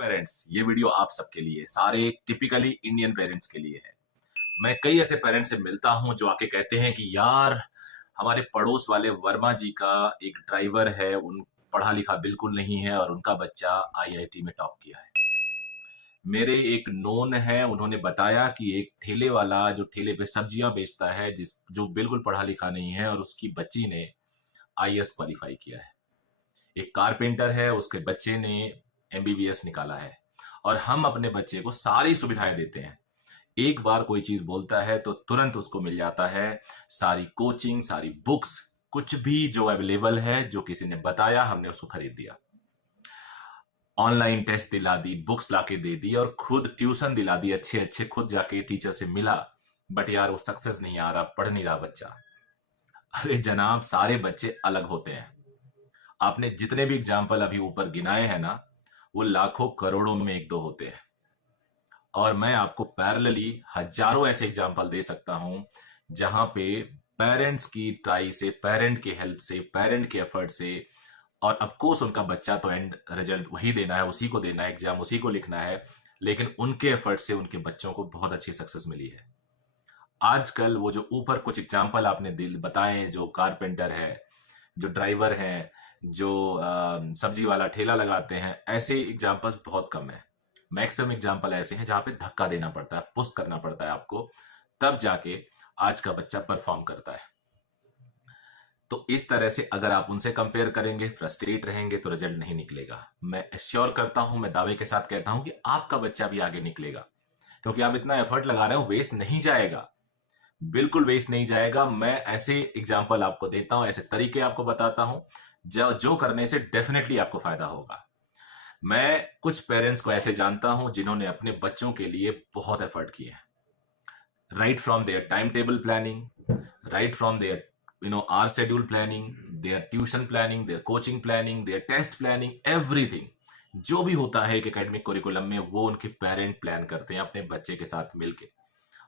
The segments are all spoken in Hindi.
पेरेंट्स, ये वीडियो आप सबके लिए, सारे टिपिकली इंडियन पेरेंट्स के लिए है। मैं कई ऐसे पेरेंट्स से मिलता हूं जो आके कहते हैं कि यार, हमारे पड़ोस वाले वर्मा जी का एक ड्राइवर है, उन पढ़ा लिखा बिल्कुल नहीं है और उनका बच्चा आईआईटी में टॉप किया है। मेरे एक नोन है, उन्होंने बताया कि एक ठेले वाला जो ठेले पे सब्जियां बेचता है, जो बिल्कुल पढ़ा लिखा नहीं है, और उसकी बच्ची ने आईएएस क्वालिफाई किया है। एक कारपेंटर है, उसके बच्चे ने एमबीबीएस निकाला है। और हम अपने बच्चे को सारी सुविधाएं देते हैं। एक बार कोई चीज बोलता है तो तुरंत उसको मिल जाता है सारी कोचिंग, सारी बुक्स, कुछ भी जो अवेलेबल है, जो किसी ने बताया हमने उसको खरीद दिया। ऑनलाइन टेस्ट दिला दी, बुक्स लाके दे दी, और खुद ट्यूशन दिला दी अच्छे अच्छे, खुद जाके टीचर से मिला। बट यार, वो सक्सेस नहीं आ रहा, पढ़ नहीं रहा बच्चा। अरे जनाब, सारे बच्चे अलग होते हैं। आपने जितने भी एग्जाम्पल अभी ऊपर गिनाए हैं ना, वो लाखों करोड़ों में एक दो होते हैं। और मैं आपको पैरेलली हजारों ऐसे एग्जाम्पल दे सकता हूं जहां पे पेरेंट्स की ट्राई से, पेरेंट की हेल्प से, पेरेंट के एफर्ट से, और ऑफ कोर्स उनका बच्चा तो एंड रिजल्ट वही देना है, उसी को देना है, एग्जाम उसी को लिखना है, लेकिन उनके एफर्ट से उनके बच्चों को बहुत अच्छी सक्सेस मिली है। आजकल वो जो ऊपर कुछ एग्जाम्पल आपने दिल बताए, जो कारपेंटर है, जो ड्राइवर हैं, जो सब्जी वाला ठेला लगाते हैं, ऐसे एग्जाम्पल्स बहुत कम है। मैक्सिमम एग्जाम्पल ऐसे हैं जहां पे धक्का देना पड़ता है, पुश करना पड़ता है आपको, तब जाके आज का बच्चा परफॉर्म करता है। तो इस तरह से अगर आप उनसे कंपेयर करेंगे, फ्रस्ट्रेट रहेंगे, तो रिजल्ट नहीं निकलेगा। मैं एश्योर करता हूं, मैं दावे के साथ कहता हूं कि आपका बच्चा भी आगे निकलेगा, क्योंकि आप इतना एफर्ट लगा रहे हो, वेस्ट नहीं जाएगा, बिल्कुल वेस्ट नहीं जाएगा। मैं ऐसे एग्जाम्पल आपको देता हूं, ऐसे तरीके आपको बताता हूं जो करने से डेफिनेटली आपको फायदा होगा। मैं कुछ पेरेंट्स को ऐसे जानता हूं जिन्होंने अपने बच्चों के लिए बहुत एफर्ट किए, right from their time table planning, right from their hour schedule planning, their tuition planning, their coaching planning, their test planning, everything जो भी होता है एक एकेडमिक करिकुलम में, वो उनके पेरेंट प्लान करते हैं अपने बच्चे के साथ मिलके,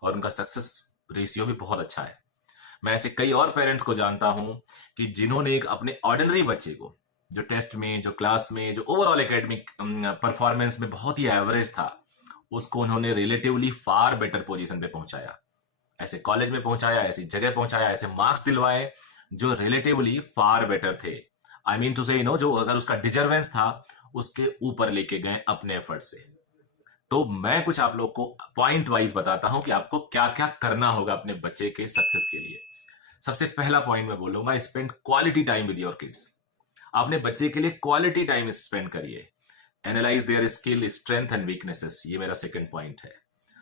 और उनका सक्सेस रेशियो भी बहुत अच्छा है। मैं ऐसे कई और पेरेंट्स को जानता हूं कि जिन्होंने एक अपने ऑर्डिनरी बच्चे को, जो टेस्ट में, जो क्लास में, जो ओवरऑल एकेडमिक परफॉर्मेंस में बहुत ही एवरेज था, उसको उन्होंने रिलेटिवली फार बेटर पोजीशन पे पहुंचाया, ऐसे कॉलेज में पहुंचाया, ऐसी जगह पहुंचाया, ऐसे मार्क्स दिलवाए जो रिलेटिवली फार बेटर थे। आई मीन टू से जो अगर उसका डिजर्वेंस था, उसके ऊपर लेके गए अपने एफर्ट से। तो मैं कुछ आप लोग को पॉइंट वाइज बताता हूं कि आपको क्या क्या करना होगा अपने बच्चे के सक्सेस के लिए। सबसे पहला पॉइंट मैं बोलूंगा, spend quality time with your kids. अपने बच्चे के लिए क्वालिटी टाइम स्पेंड करिए। Analyse their skill, strength and weaknesses, ये मेरा सेकंड पॉइंट है।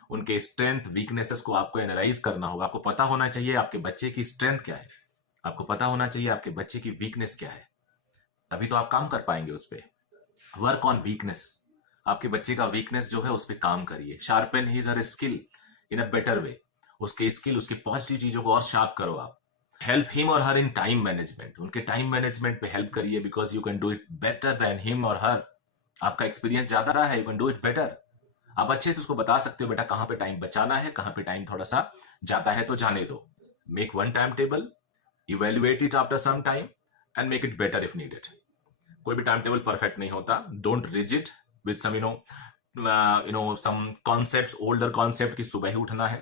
उनके स्ट्रेंथ, वीकनेसेस को आपको एनालाइज करना होगा। आपको पता होना चाहिए आपके बच्चे की स्ट्रेंथ क्या है, आपको पता होना चाहिए आपके बच्चे की वीकनेस क्या है, तभी तो आप काम कर पाएंगे उस पर। Work on weakness. आपके बच्चे का वीकनेस जो है, उस पर काम करिए। Sharpen his her skill in a better way. उसके स्किल, उसकी पॉजिटिव चीजों को और शार्प करो आप। हेल्प हिम और हर इन टाइम मैनेजमेंट। उनके टाइम मैनेजमेंट पे हेल्प करिए, because you can do it better than him और हर। आपका एक्सपीरियंस ज्यादा रहा है, you can do it better. आप अच्छे से उसको बता सकते हो, बेटा कहां पे टाइम बचाना है, कहां पे टाइम थोड़ा सा जाता है तो जाने दो। Make one time table, evaluate it after some time, and make it better if needed. कोई भी टाइम टेबल परफेक्ट नहीं होता। Don't rigid with some some concepts, older concept की सुबह ही उठना है।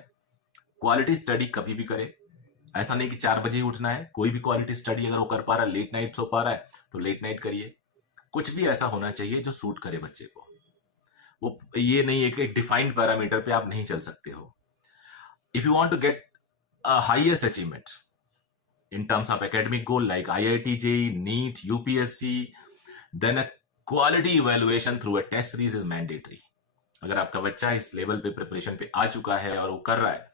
क्वालिटी स्टडी कभी भी करे, ऐसा नहीं कि 4 बजे ही उठना है। कोई भी क्वालिटी स्टडी अगर वो कर पा रहा है, लेट नाइट सो पा रहा है, तो लेट नाइट करिए। कुछ भी ऐसा होना चाहिए जो सूट करे बच्चे को। वो ये नहीं है कि डिफाइंड पैरामीटर पे आप नहीं चल सकते हो। If you want to get a highest achievement in terms of academic goal like IIT, JEE, NEET, UPSC, then a quality evaluation through a test series is mandatory. अगर आपका बच्चा इस लेवल पे प्रिपरेशन पे आ चुका है और वो कर रहा है,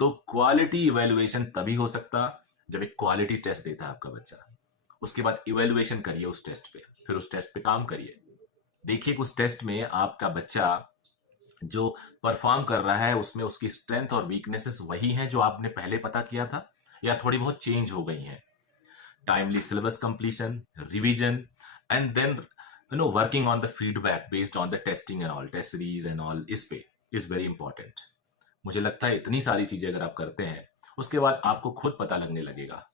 तो क्वालिटी इवेल्युएशन तभी हो सकता जब एक क्वालिटी टेस्ट देता है आपका बच्चा। उसके बाद इवेल्युएशन करिए उस टेस्ट पे, फिर उस टेस्ट पे काम करिए। देखिए कि उस टेस्ट में आपका बच्चा जो परफॉर्म कर रहा है, उसमें उसकी स्ट्रेंथ और वीकनेसेस वही हैं जो आपने पहले पता किया था, या थोड़ी बहुत चेंज हो गई हैं। Timely syllabus completion, revision, and then working on the feedback based on the testing and all, test series and all, इस पे इज वेरी इंपॉर्टेंट। मुझे लगता है इतनी सारी चीजें अगर आप करते हैं, उसके बाद आपको खुद पता लगने लगेगा।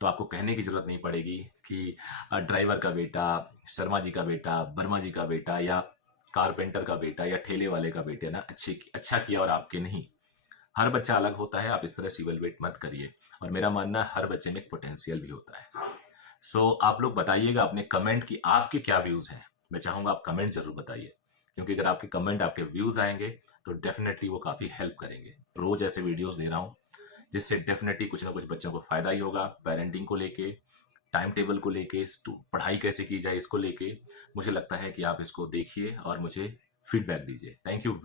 तो आपको कहने की जरूरत नहीं पड़ेगी कि ड्राइवर का बेटा, शर्मा जी का बेटा, वर्मा जी का बेटा, या कारपेंटर का बेटा या ठेले वाले का बेटा ना अच्छा किया और आपके नहीं। हर बच्चा अलग होता है, आप इस तरह से इवेलुएट मत करिए। और मेरा मानना है हर बच्चे में एक पोटेंशियल भी होता है। सो आप लोग बताइएगा अपने कमेंट की आपके क्या व्यूज हैं। मैं चाहूंगा आप कमेंट जरूर बताइए, क्योंकि अगर आपके कमेंट आपके व्यूज आएंगे तो डेफिनेटली वो काफी हेल्प करेंगे। रोज ऐसे वीडियोस दे रहा हूं जिससे डेफिनेटली कुछ ना कुछ बच्चों को फायदा ही होगा। पेरेंटिंग को लेके, टाइम टेबल को लेके, पढ़ाई कैसे की जाए इसको लेके मुझे लगता है कि आप इसको देखिए और मुझे फीडबैक दीजिए। Thank you.